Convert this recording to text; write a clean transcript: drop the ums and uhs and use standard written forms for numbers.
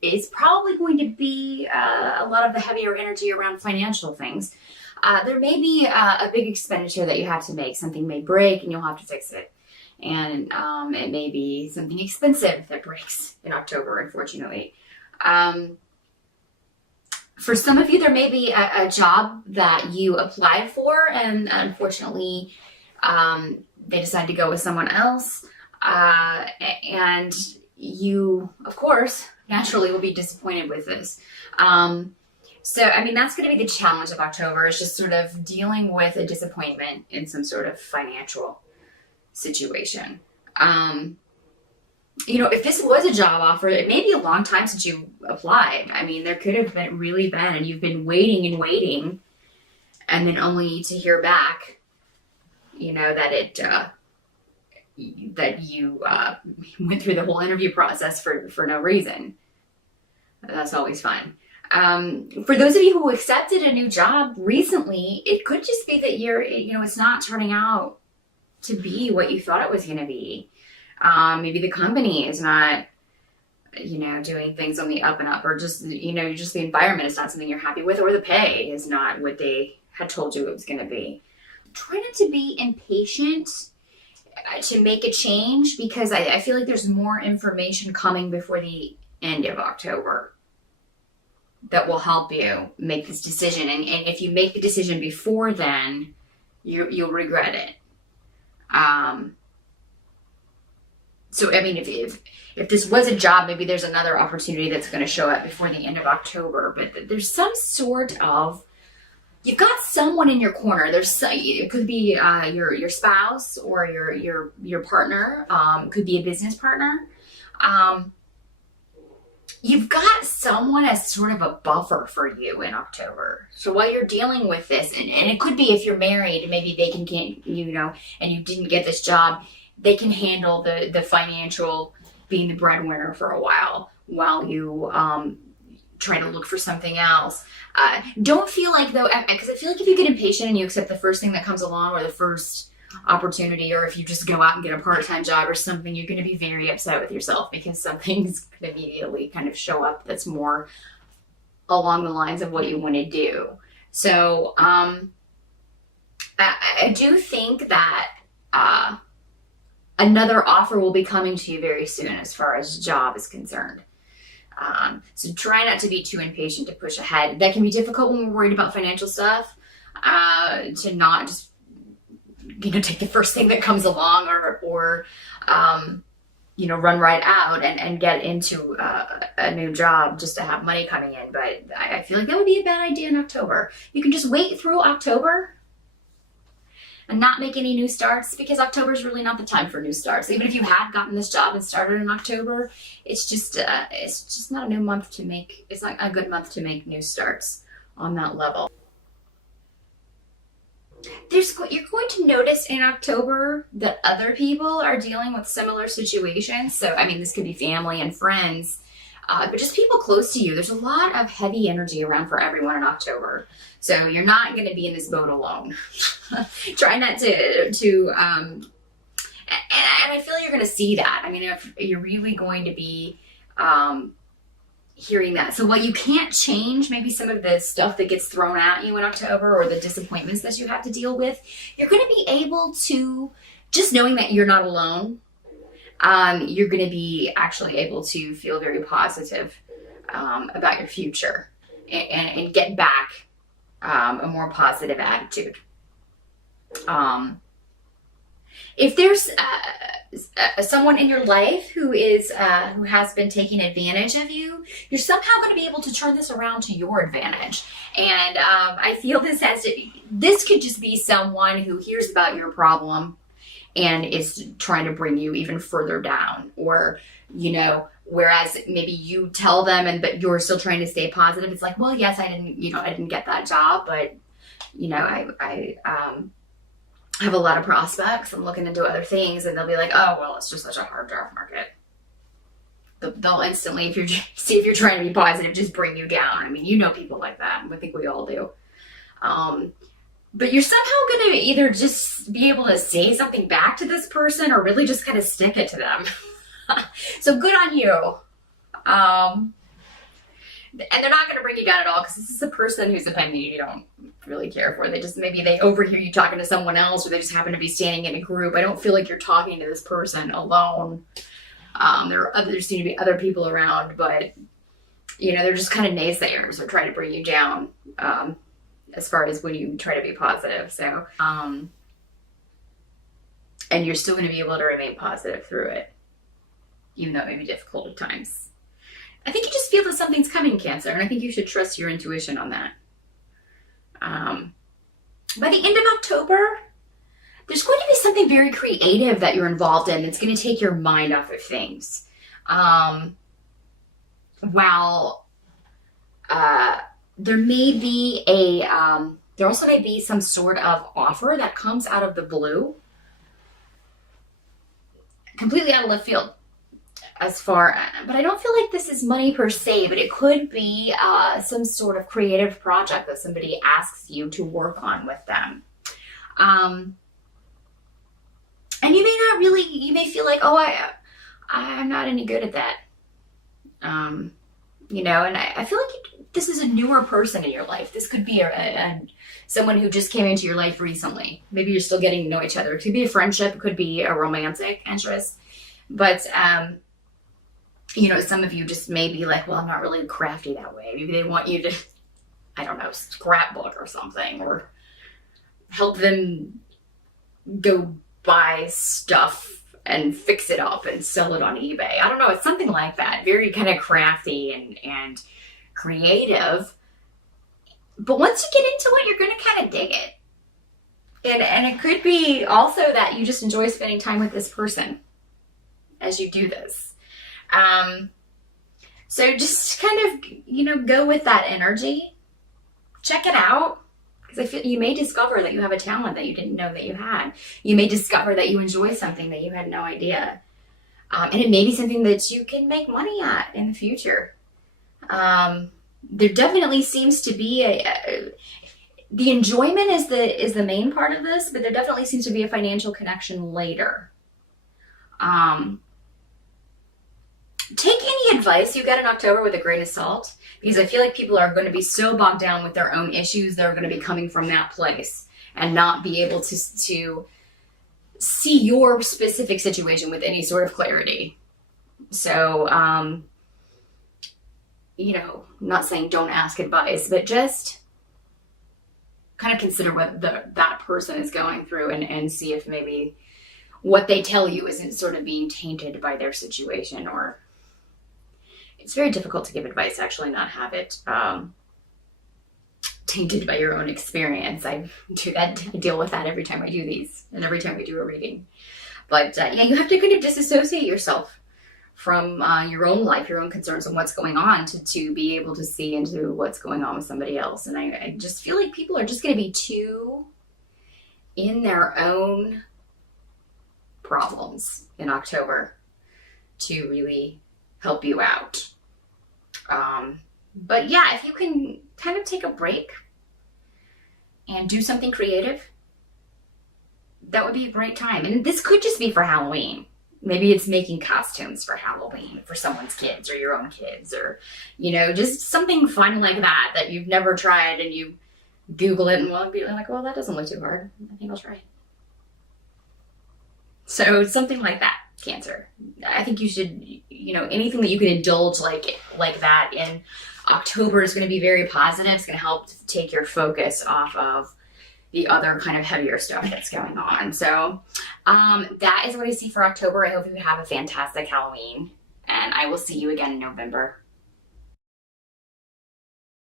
is probably going to be a lot of the heavier energy around financial things. There may be a big expenditure that you have to make. Something may break and you'll have to fix it. And it may be something expensive that breaks in October, unfortunately. For some of you, there may be a job that you applied for, and unfortunately, they decide to go with someone else. And you, of course, naturally will be disappointed with this. So, I mean, that's going to be the challenge of October, is just sort of dealing with a disappointment in some sort of financial situation. If this was a job offer, it may be a long time since you applied. I mean, there could have been, and you've been waiting and waiting, and then only to hear back, that you went through the whole interview process for no reason. That's always fun. For those of you who accepted a new job recently, it could just be that it's not turning out to be what you thought it was going to be. Maybe the company is not, doing things on the up and up, or just the environment is not something you're happy with, or the pay is not what they had told you it was going to be. Try not to be impatient to make a change, because I feel like there's more information coming before the end of October that will help you make this decision. And if you make the decision before then, you'll regret it. So, I mean, if this was a job, maybe there's another opportunity that's going to show up before the end of October, but there's some sort of, you've got someone in your corner. It could be your spouse or your partner. Could be a business partner. You've got someone as sort of a buffer for you in October. So while you're dealing with this, and it could be if you're married, maybe they can, and you didn't get this job, they can handle the financial, being the breadwinner for a while you try to look for something else. Don't feel like, though, because I feel like if you get impatient and you accept the first thing that comes along, or the first opportunity, or if you just go out and get a part-time job or something, you're going to be very upset with yourself, because something's going to immediately kind of show up that's more along the lines of what you want to do. So I do think that another offer will be coming to you very soon as far as job is concerned. So try not to be too impatient to push ahead. That can be difficult when we're worried about financial stuff, to not just, take the first thing that comes along, or run right out and get into a new job just to have money coming in. But I feel like that would be a bad idea in October. You can just wait through October and not make any new starts, because October is really not the time for new starts. Even if you had gotten this job and started in October, it's just not a new month to make. It's not a good month to make new starts on that level. You're going to notice in October that other people are dealing with similar situations. So, I mean, this could be family and friends, but just people close to you. There's a lot of heavy energy around for everyone in October. So you're not going to be in this boat alone. Try not to and I feel you're going to see that. I mean, if you're really going to be hearing that. So while you can't change maybe some of the stuff that gets thrown at you in October, or the disappointments that you have to deal with, you're going to be able to, just knowing that you're not alone, you're going to be actually able to feel very positive about your future, and get back a more positive attitude. If there's someone in your life who has been taking advantage of you, you're somehow going to be able to turn this around to your advantage. And I feel this could just be someone who hears about your problem and is trying to bring you even further down, or whereas maybe you tell them but you're still trying to stay positive. It's like, well, yes, I didn't get that job, but I have a lot of prospects. I'm looking into other things, and they'll be like, oh, well, it's just such a hard job market. They'll instantly, if you're trying to be positive, just bring you down. I mean, people like that. I think we all do. But you're somehow going to either just be able to say something back to this person, or really just kind of stick it to them. So good on you. And they're not going to bring you down at all, because this is a person whose opinion you don't really care for. They just, maybe they overhear you talking to someone else, or they just happen to be standing in a group. I don't feel like you're talking to this person alone. There seem to be other people around, but they're just kind of naysayers or try to bring you down, as far as when you try to be positive. So, and you're still going to be able to remain positive through it, even though it may be difficult at times. I think you just feel that something's coming, Cancer, and I think you should trust your intuition on that. By the end of October, there's going to be something very creative that you're involved in that's going to take your mind off of things. While there may be there also may be some sort of offer that comes out of the blue, completely out of left field. But I don't feel like this is money per se, but it could be some sort of creative project that somebody asks you to work on with them. And you may feel like, oh, I'm not any good at that. And I feel like this is a newer person in your life. This could be someone who just came into your life recently. Maybe you're still getting to know each other. It could be a friendship. It could be a romantic interest. But, some of you just may be like, well, I'm not really crafty that way. Maybe they want you to, I don't know, scrapbook or something, or help them go buy stuff and fix it up and sell it on eBay. I don't know. It's something like that. Very kind of crafty and creative. But once you get into it, you're going to kind of dig it. And it could be also that you just enjoy spending time with this person as you do this. So just kind of, go with that energy. Check it out. Because I feel you may discover that you have a talent that you didn't know that you had. You may discover that you enjoy something that you had no idea. And it may be something that you can make money at in the future. There definitely seems to be the enjoyment is the main part of this, but there definitely seems to be a financial connection later. Take any advice you get in October with a grain of salt, because I feel like people are going to be so bogged down with their own issues. They're going to be coming from that place and not be able to see your specific situation with any sort of clarity. So, not saying don't ask advice, but just kind of consider what that person is going through and see if maybe what they tell you isn't sort of being tainted by their situation. Or it's very difficult to give advice, actually, not have it tainted by your own experience. I deal with that every time I do these and every time we do a reading. But you have to kind of disassociate yourself from your own life, your own concerns, and what's going on to be able to see into what's going on with somebody else. And I just feel like people are just going to be too in their own problems in October to really help you out. But if you can kind of take a break and do something creative, that would be a great time. And this could just be for Halloween. Maybe it's making costumes for Halloween for someone's kids or your own kids, or, just something fun like that you've never tried, and you Google it and be like, well, that doesn't look too hard. I think I'll try it. So something like that, Cancer. I think you should, anything that you can indulge like that in October is going to be very positive. It's going to help take your focus off of the other kind of heavier stuff that's going on. So that is what I see for October. I hope you have a fantastic Halloween, and I will see you again in November.